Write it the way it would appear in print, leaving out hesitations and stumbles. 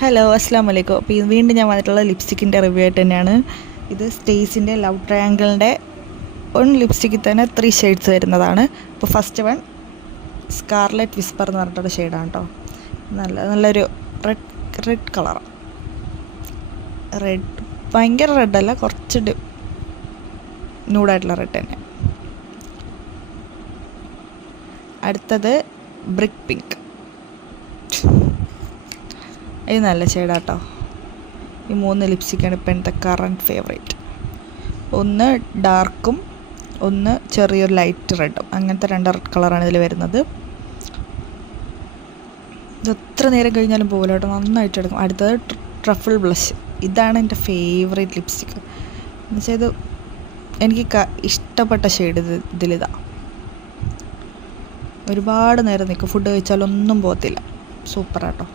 Hello അസ്സാം വലൈക്കും. അപ്പോൾ വീണ്ടും ഞാൻ വന്നിട്ടുള്ള ലിപ്സ്റ്റിക്കിൻ്റെ റിവ്യൂ ആയിട്ട് തന്നെയാണ്. ഇത് സ്റ്റേസിൻ്റെ ലവ് ട്രയാങ്കിളിൻ്റെ ലിപ്സ്റ്റിക്കിൽ തന്നെ 3 ഷെയ്ഡ്സ് വരുന്നതാണ്. അപ്പോൾ ഫസ്റ്റ് വൺ സ്കാർലെറ്റ് വിസ്പർ എന്ന് പറഞ്ഞിട്ടൊരു ഷെയ്ഡാണ് കേട്ടോ. നല്ലൊരു റെഡ് കളറാണ്. ഭയങ്കര റെഡല്ല, കുറച്ച് ന്യൂഡായിട്ടുള്ള റെഡ് തന്നെ. അടുത്തത് ബ്രിക്ക് പിങ്ക്. ഇത് നല്ല ഷെയ്ഡാട്ടോ. ഈ 3 ലിപ്സ്റ്റിക്കാണ് ഇപ്പം എൻ്റെ കറൻറ്റ് ഫേവറേറ്റ്. ഒന്ന് ഡാർക്കും ഒന്ന് ചെറിയൊരു ലൈറ്റ് റെഡും, അങ്ങനത്തെ 2 റെഡ് കളറാണ് ഇതിൽ വരുന്നത്. ഇത് എത്ര നേരം കഴിഞ്ഞാലും പോകില്ല കേട്ടോ, നന്നായിട്ട് എടുക്കും. അടുത്തത് ട്രഫിൾ ബ്ലഷ്. ഇതാണ് എൻ്റെ ഫേവറേറ്റ് ലിപ്സ്റ്റിക്ക്. എന്നുവെച്ചാൽ ഇത് എനിക്ക് ഇഷ്ടപ്പെട്ട ഷെയ്ഡ് ഇതിലിതാ. ഒരുപാട് നേരം നിൽക്കും, ഫുഡ് കഴിച്ചാലൊന്നും പോകത്തില്ല. സൂപ്പറാട്ടോ.